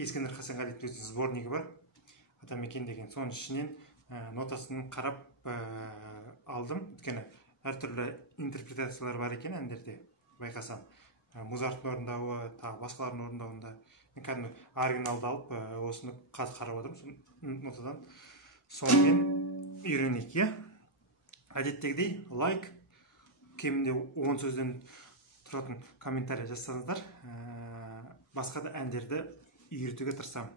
Ескендір Хасанғалиевтің сборнигі бар, Атамекен деген. Соның ішінен нотасын қарап алдым. Өйткені әртүрлі интерпретациялар бар екен әндерде, байқасам. Музарттың орындауы, тағы басқалардың орындауында. Мен кәдімгі оригиналды алып, осыны қарап отырмын нотадан. Сонымен үйренейік, әдеттегідей лайк, кемінде 10 сөзден тұратын комментарий жазсаңыздар, басқа да әндерді үйретуге тырысамын.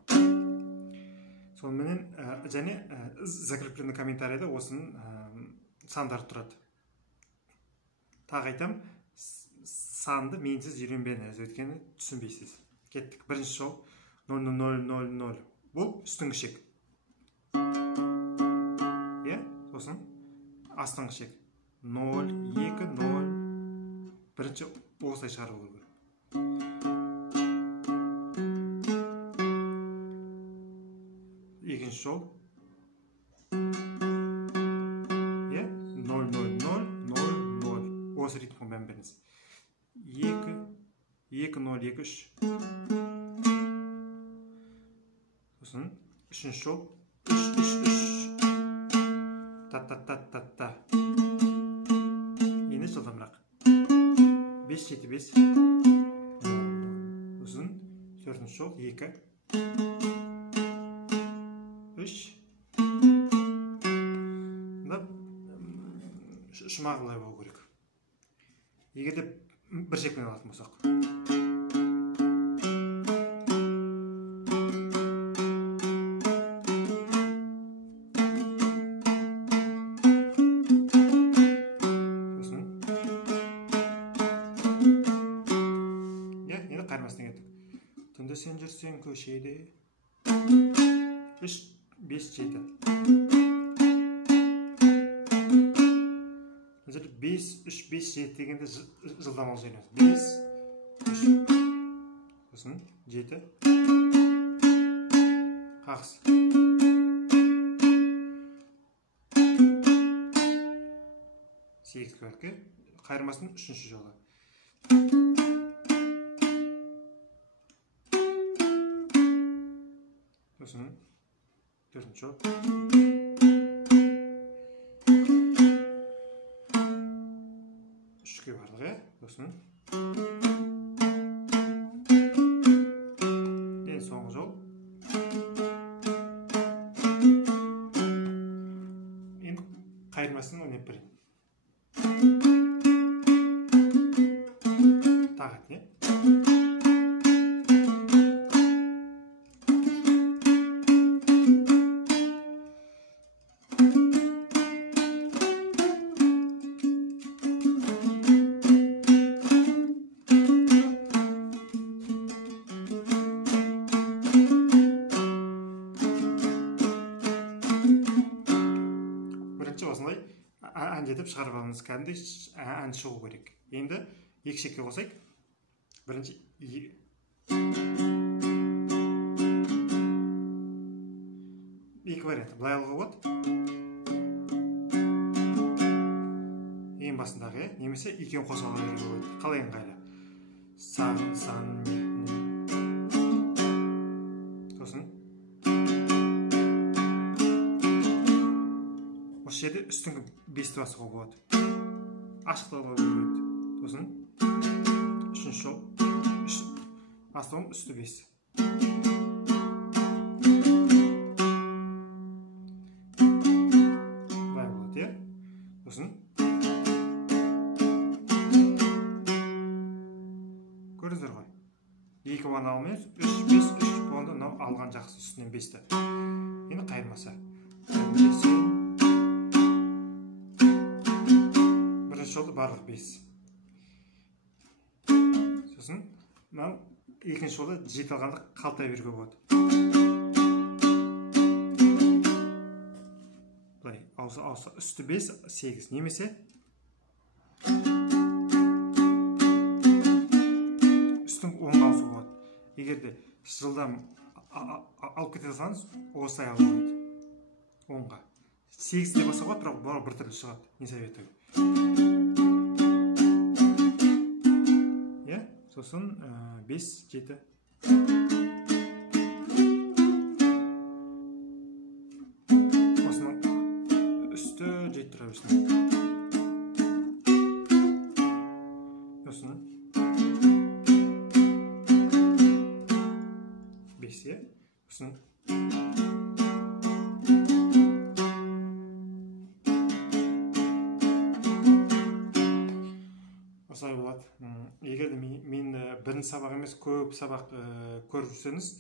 Сонымен және закрепленный комментарийда осының сандары тұрады. Тағы айтам, санды менсіз үйренбеңіз, өйткені түсінбейсіз. Кеттік. Бірінші жол 0-0-0-0. Бұл үстіңгі шек. Сосын астыңғы шек. 0-2-0. Бірінші осылай шығару керек. Екінші жол 0-0-0-0-0. Осы ритмға мән беріңіз. 2-0-2-3. Сосын үшінші жол 3-3-3. Та-та-та-та-та. Енді жылдамырақ. 5-7-5. Сосын төртінші жол 2-3. Шымағылай болу керек. Егерде бір шекпен алатын болсақ. Енді қайырмасына кеттік. Түнде сен жүрсең көшеде. 3-5-7. 5-3-5-7 дегенде жылдамалы жайнайды. 5-3. Сосын 7. Қағыс. 8 көлікке. Қайырмасының үшінші жолы. Сосын төртінші жол. Үшке барлығы. Сосын ең соңғы жол. Енді қайырмасын ойнап берейін. Тағат, не? Осылай ән жетіп шығарып алыңыз. Кәдімгі ән шығу керек. Енді екі шекке қосайық. Бірінші екі вариант. Былай алға болады. Ең басындағы, немесе екеуін қосып алуға болады. Қалай ыңғайлы? Сан, сосын жерде үстіңгі бесті басуға болады. Ашықтауға болады. Сосын үшінші жол. Астығым үсті бес. Былай болады, сосын көріңіздер ғой. 2 бан алымен 3-5-3 болғанда алған жақсы үстінен бесті. Енді қайырмаса. Жолды барлық 5. Сосын екінші жолда жеті алғанда қалтай беруге болады. Бұлай ауса үсті 5-8 немесе үстің 10-ға ауса болады. Егерде жылдам алып кете алсаңыз, осылай алып болады 10-ға. 8 деп баса болады, бірақ бір түрлі шығады. Не советую? Сосын 5-7. отыра берсін. Осыны 5, е? Осыны осылай болады. Егер де мен бірінші сабақ емес, көп сабақ көріп жүрсеңіз,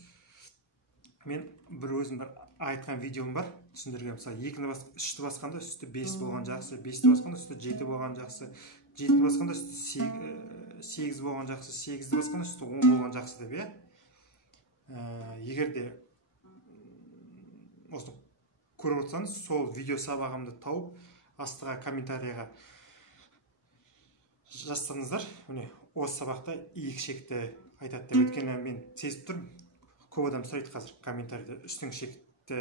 мен бір өзім бір айтқан видеом бар, түсіндірген. Мысалы, 3-ті басқанда үсті 5 болған жақсы, 5-ті басқанда үсті 7 болған жақсы, 7-ті басқанда үсті 8 болған жақсы, 8-ті басқанда үсті 10 болған жақсы деп, е? Егер де осыны көріп отырсаңыз, сол видео сабағымды тауып, астыға комментарияға жазсаңыздар, осы сабақта 2 шекті айтады деп. Өйткені мен сезіп тұрмын, көп адам сұрайды қазір комментарийде, үстің шекті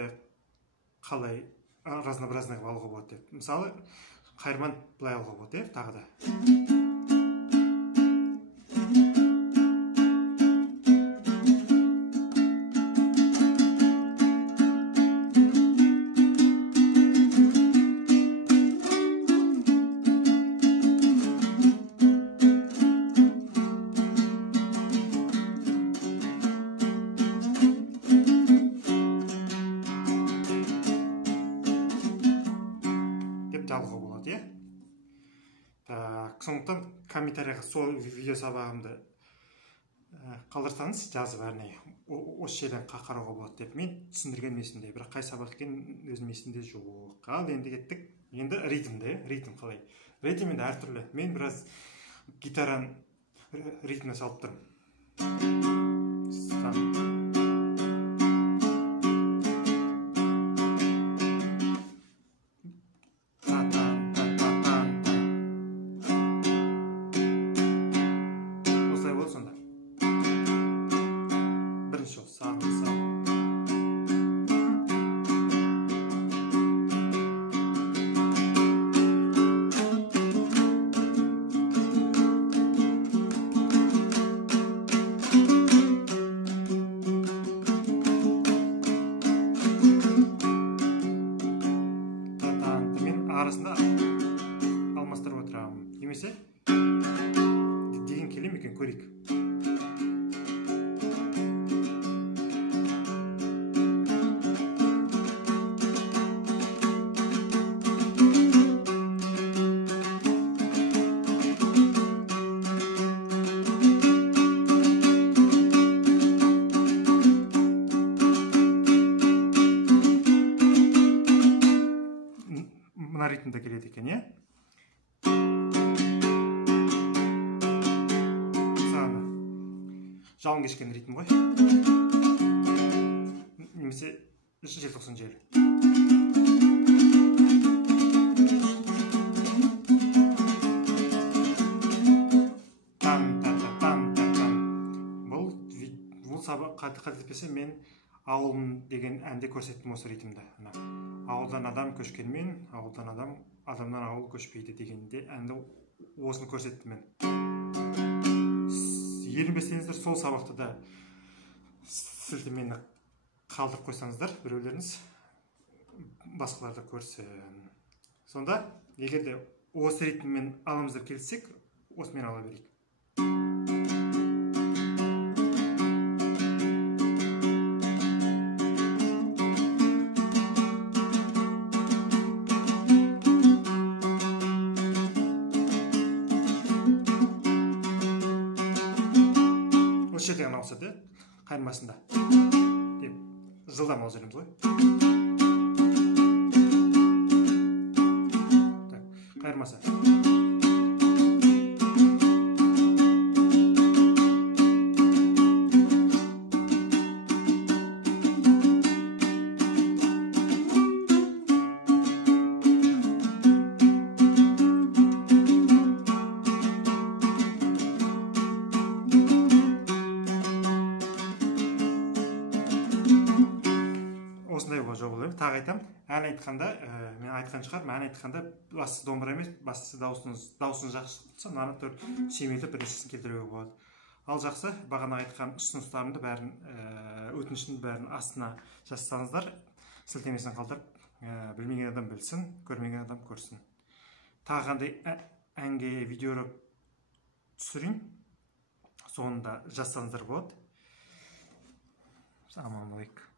қалай разнообразный қылып алуға болады деп. Мысалы, қайырман былай алуға болады, тағы да. Алуға болады, е? Сондықтан комментарияға сол видео сабағымды қалдырсаңыз, жазып әріне осы жерден қарауға болады деп. Мен түсіндірген есімде, бірақ қай сабақ екен өзім есімде жоқ. Ал енді кеттік. Енді ритмді, ритм қалай? Ритм енді әртүрлі. Мен біраз гитараның ритміне салып тұрмын. Арасында алмастырып отырамын. Немесе деген келем екен, көрейік. Мына ритмде келеді екен, е? Мысалы, жауын кешкен ритм ғой. Немесе желтоқсан жел. Бұл сабақ қателеспесем, мен ауылым деген әнде көрсеттім осы ритмді. Ауылдан адам көшкенмен, адамнан ауыл көшпейді дегенде әнді осыны көрсеттім мен. Елінбесеңіздер, сол сабақты да сілтемені қалдырып қойсаңыздар, біреулеріңіз басқаларды көрсін. Сонда, егер де осы ритммен аламыздар келсек, осымен ала берейік. Осы жерде ғана ауысады, қайырмасында. Жылдам алып жүреміз ғой. Қайырмасы. Осындай болған жоқ олар. Тағы айтам, ән айтқанда, мен айтқан шығар, ән айтқанда басты домбыра емес, басты даусын жақсы шықса, наны төр сүйемелдеп біріншісін келтіруге болады. Ал жақсы, бағана айтқан ұсыныстарымды бәрін, өтінішін бәрін астына жазсаңыздар, сілтемесін қалдырып, білмеген адам білсін, көрмеген адам көрсін. тағы қандай әнге видео түсірейін, соны да жазсаңыздар болады. Аман болайық.